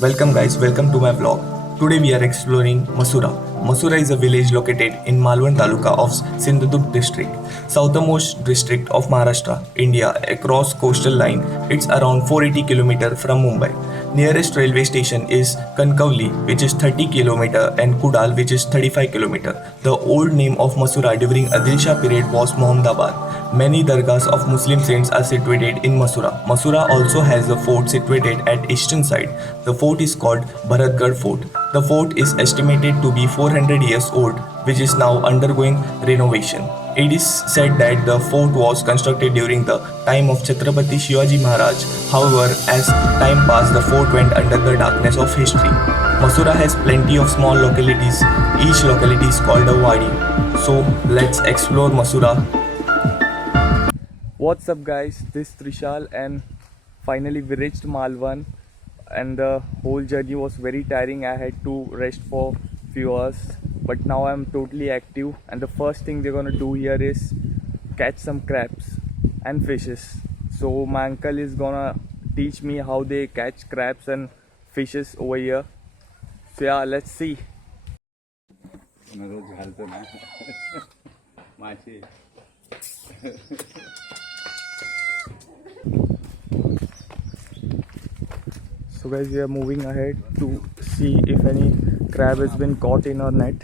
Welcome guys, welcome to my vlog. Today we are exploring Masura. Masura is a village located in Malwan Taluka of Sindhudurg district, southernmost district of Maharashtra, India, across coastal line. It's around 480 km from Mumbai. Nearest railway station is Kankavli, which is 30 km, and Kudal, which is 35 km. The old name of Masura during Adil Shah period was Mohammadabad. Many dargahs of Muslim saints are situated in Masura. Masura also has a fort situated at eastern side. The fort is called Bharatgarh Fort. The fort is estimated to be 400 years old, which is now undergoing renovation. It is said that the fort was constructed during the time of Chhatrapati Shivaji Maharaj. However, as time passed, the fort went under the darkness of history. Masura has plenty of small localities. Each locality is called a wadi. So let's explore Masura. What's up guys, this is Trishal and finally we reached Malwan and the whole journey was very tiring. I had to rest for few hours, but now I'm totally active and the first thing we're gonna do here is catch some crabs and fishes. So my uncle is gonna teach me how they catch crabs and fishes over here. So yeah, let's see. So guys, we are moving ahead to see if any crab has been caught in our net.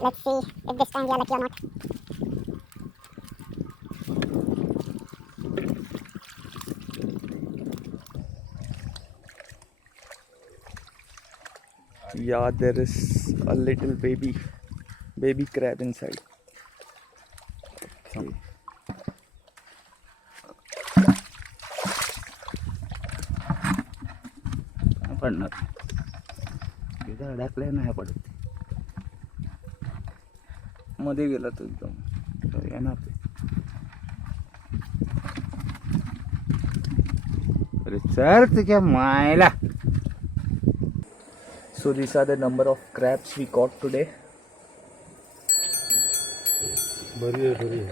Let's see if this time we are lucky or not. Yeah, there is a little baby crab inside. Okay. पडणार तिथं अडकले नाही पडत मध्ये गेला तो एकदम तर येणार अरे सर तुझ्या मायला. So these are the number of crabs we caught today. बरी आहे.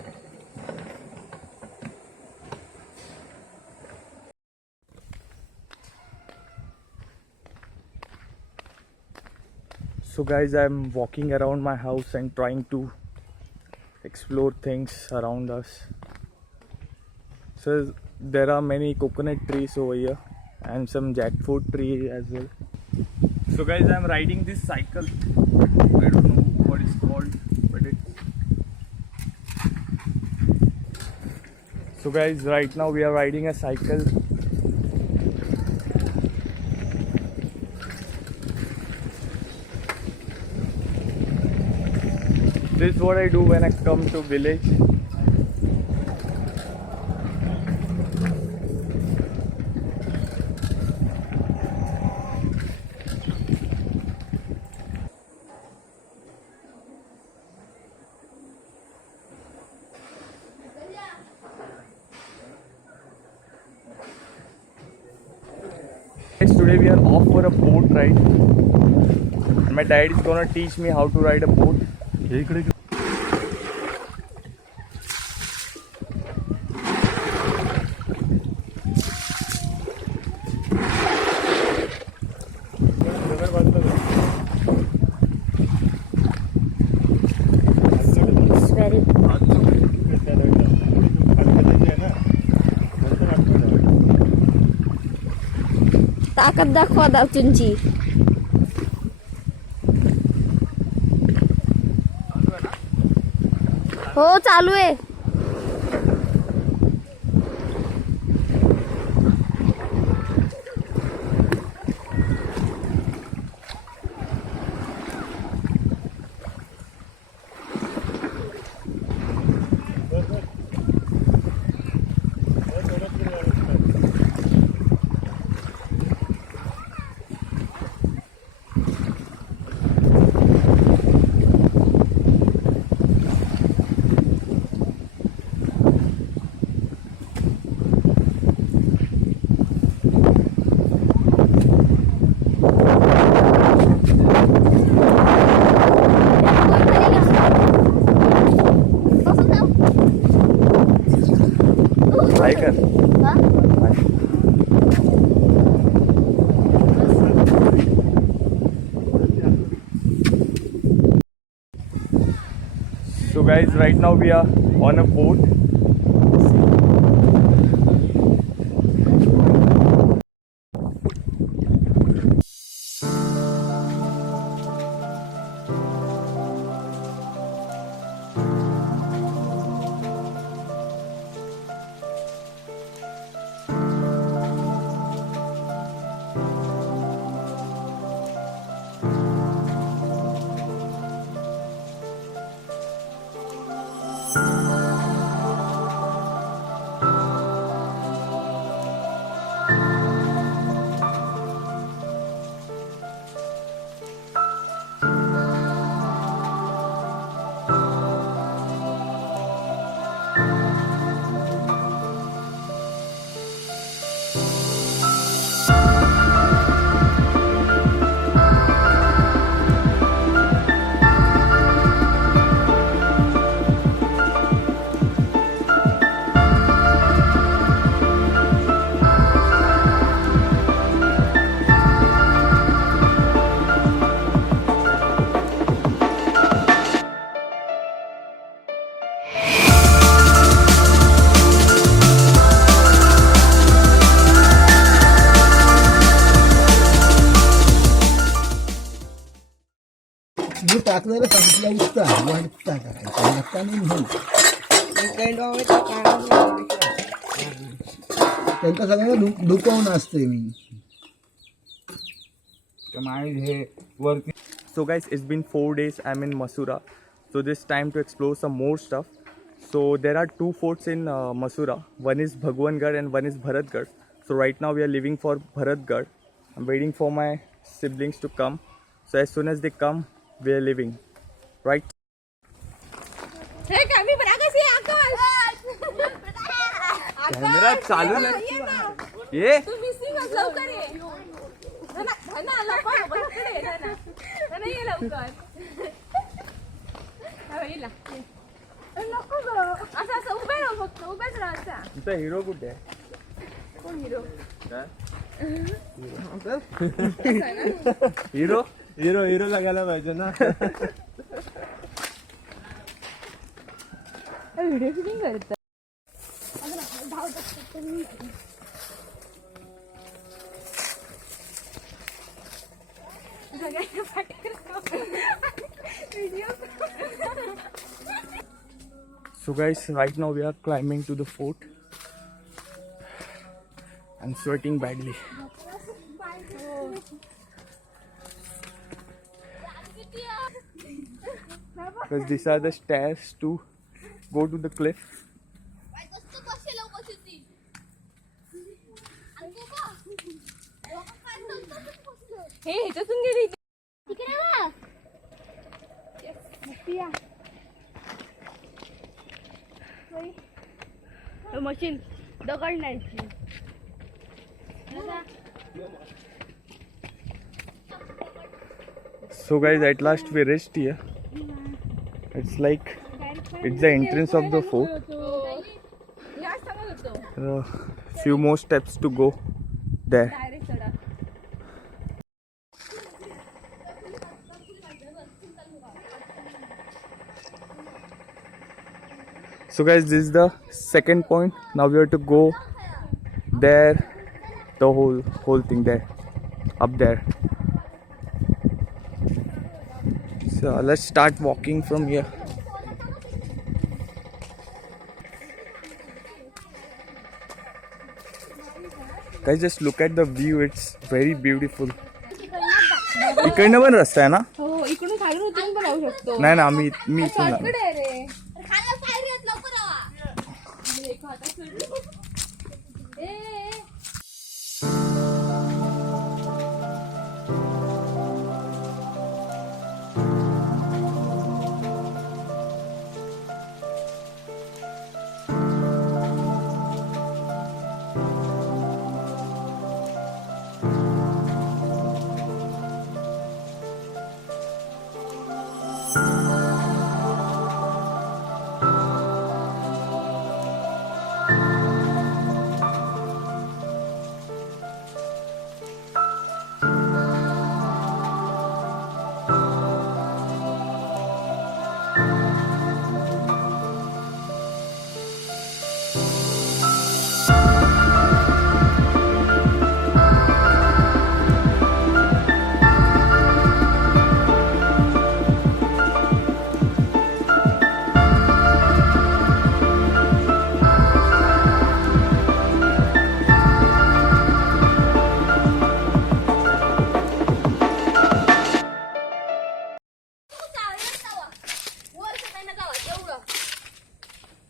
So guys, I'm walking around my house and trying to explore things around us. So there are many coconut trees over here and some jackfruit tree as well. So guys, I'm riding this cycle. I don't know what it's called, but it's... So guys, right now we are riding a cycle. This is what I do when I come to village. Today we are off for a boat ride and my dad is gonna teach me how to ride a boat. It's very ताकद दाखवा दाव तुमची. हो चालू आहे. कर. So guys, right now we are on a boat. मी टाकणारा संपल्या उठता वाढता करायचा नका नाही म्हणून त्यांना सगळ्यांना दुखवून असते मी हे वरती. So guys, it's been 4 days. I'm in Masura. So this time to explore some more stuff. So there are 2 forts in Masura. One is Bhagwangarh and one is Bharatgarh. So right now we are leaving for Bharatgarh. I'm waiting for my siblings to come. So as soon as they come, we are leaving. Right? Camera चालू नाही. ये तुमचा हिरो कुठे आहे? हिरो हिरो हिरो लागायला पाहिजे ना. Video shooting करत So guys, right now we are climbing to the fort. I'm sweating badly. Because these are the stairs to go to the cliff. हे ह्याच्यातून गेली मशीन दगड नाही. So guys, at last we reached here. It's like it's the entrance of the fort. Few more steps to go there. So guys, this is the second point. Now we have to go there, the whole thing there, up there. So let's start walking from here. Guys, just look at the view. It's very beautiful. इकडनं पण रस्ता आहे ना? हो इकडून खालून उतरून पण जाऊ शकतो. नाही ना, मी इथून शॉर्टकट आहे रे.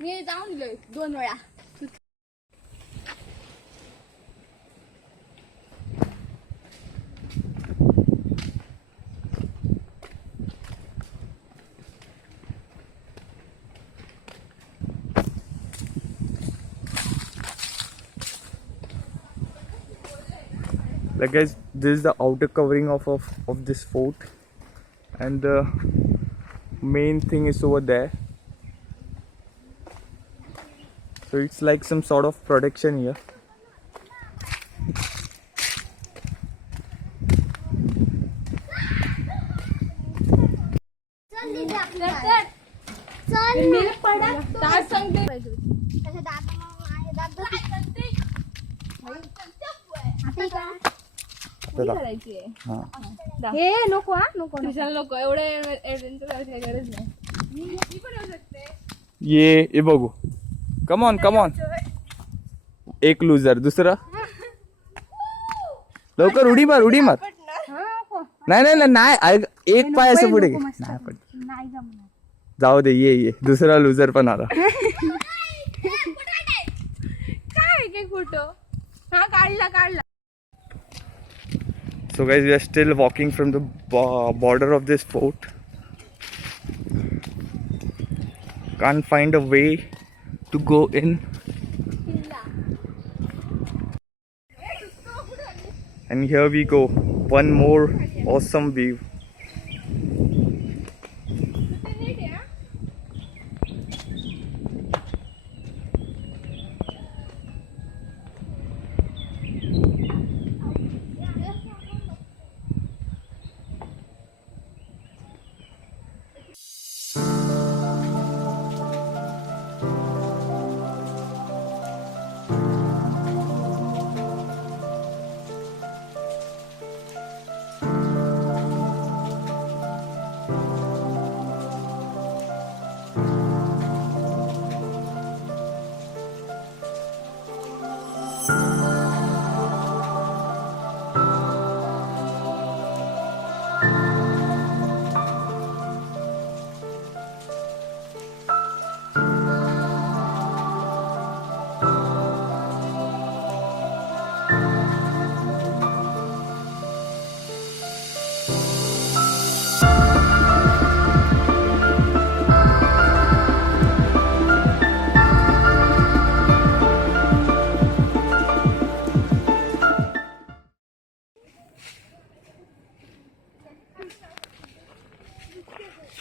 मी जाऊन दिलोय 2 वेळा. Like guys, this is the outer covering of this fort, and the main thing is over there. So it's like some sort of protection here. तास सांगते करायची हे नको नको नको एवढे ऍडव्हेंचर करायची गरज नाही. मी पण येऊ शकते. ये बघू. Come on. एक लूजर, दुसरा लवकर उडी मार. नाही एक पाय असं पुढे घे. नाही पड. जाऊ दे. ये दुसरा लूजर पण आला. काय फोटो हा काढला. So guys, we are still walking from the border of this fort. Can't find a way to go in. And here we go. One more awesome view.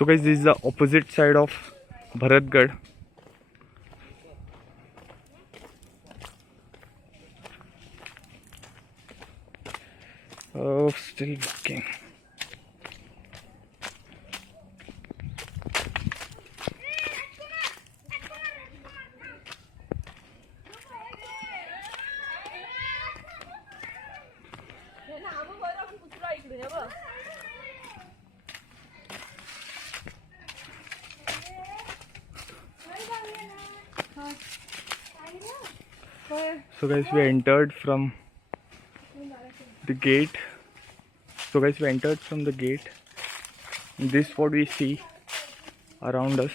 So guys, this is the opposite side of Bharatgarh. Oh, still looking. So guys, we entered from the gate. This is what we see around us.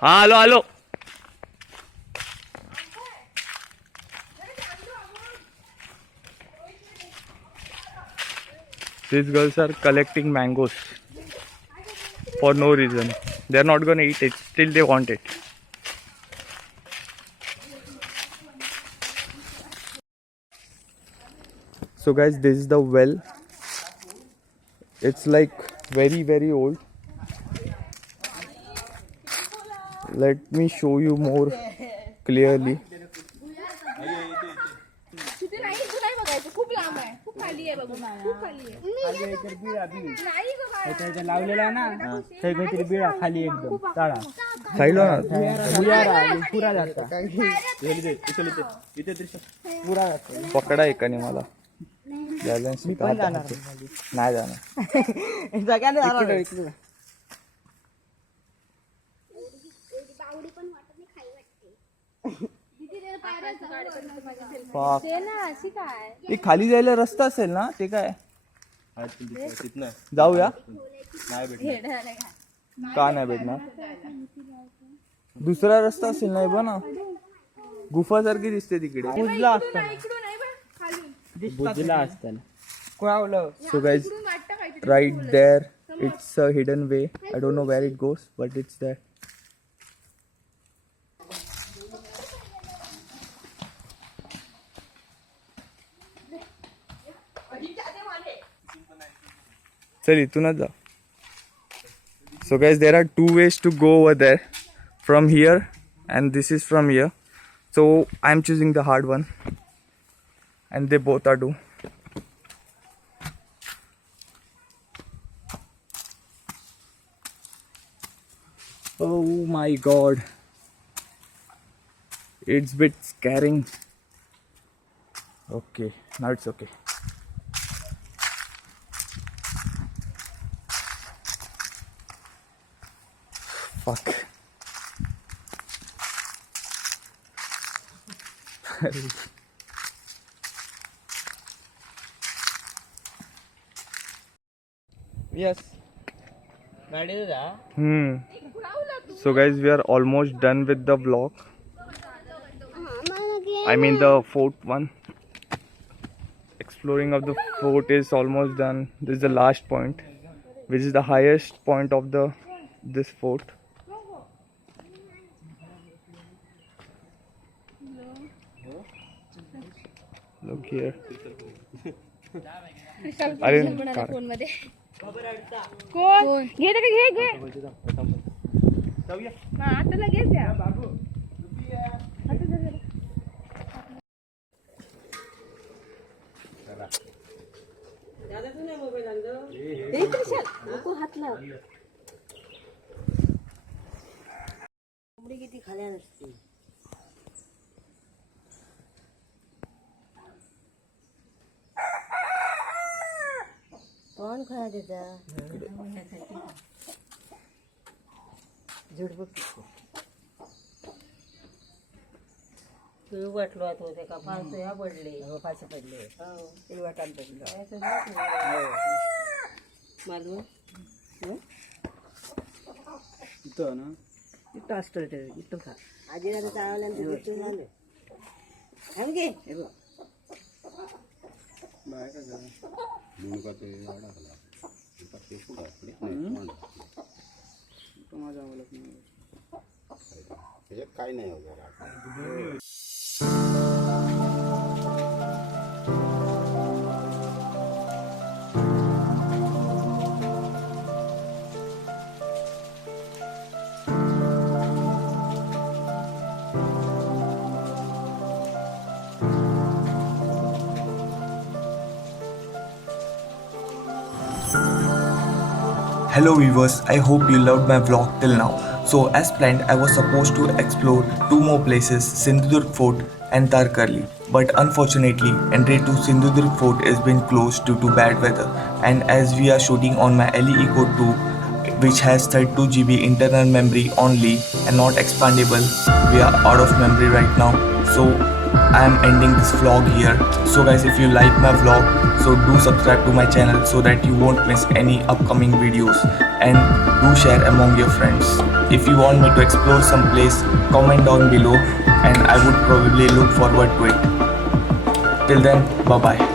Hello. These girls are collecting mangoes for no reason. They are not gonna eat it, still they want it. So guys, this is the well. It's like very old. Let me show you more clearly. तिथे नाही तू नाही बघायचं खूप लांब आहे खूप खाली आहे बघू खूप खाली आहे नाही गं बाळा. लावलेला ना काही काहीतरी बिळा खाली एकदम तळा खायलो ना पुरा जाता पुरा जातो. पकडा एकाने मला. बॅलन्स नाही जाणार. खाली जायला रस्ता असेल ना ते काय जाऊया. नाही भेटणार. हेडा नाही का? का नाही भेटणार? दुसरा रस्ता असेल नाही बना गुफासारखी दिसते तिकडे. बुजला असताना इकडून नाही बघ, खालून. बुजला असताना कोणावलं. So guys, इकडून वाटतं काहीतरी. right there, it's a hidden way. I don't know where it goes, but it's there. चल इथूनच जा. So guys, there are two ways to go over there. From here, and this is from here. So I'm choosing the hard one, and they both are too. Oh my god, it's a bit scaring. Okay, now it's okay. Fuck. Yes गाडी जा. So guys, we are almost done with the vlog. I mean the fourth one. Exploring of the fort is almost done. This is the last point, which is the highest point of this fort. Look here. अरे car. Phone मध्ये कोण घे ते घे घे हा, आता लगेच या. आता जा, जा. कोण खाया देता झुडबुड तू वाटलो आता होते का फारसे ह्या पडले फारसे पडले ते वाटायला पडलं मालूम इथं ना इथं असतं ते इथं खा आधी जरा चावल्यानंतर तिथून आले थांबगे हे बघ बाय का जरा तो माझा आवडत नाही. काय नाही वगैरे. Hello viewers, I hope you loved my vlog till now. So as planned, I was supposed to explore two more places, Sindhudurg Fort and Tarkarli. But unfortunately, entry to Sindhudurg Fort has been closed due to bad weather. And as we are shooting on my LE Eco 2, which has 32 GB internal memory only and not expandable, we are out of memory right now. So I am ending this vlog here. So guys, if you like my vlog, so do subscribe to my channel so that you won't miss any upcoming videos, and do share among your friends. If you want me to explore some place, comment down below and I would probably look forward to it. Till then, bye bye.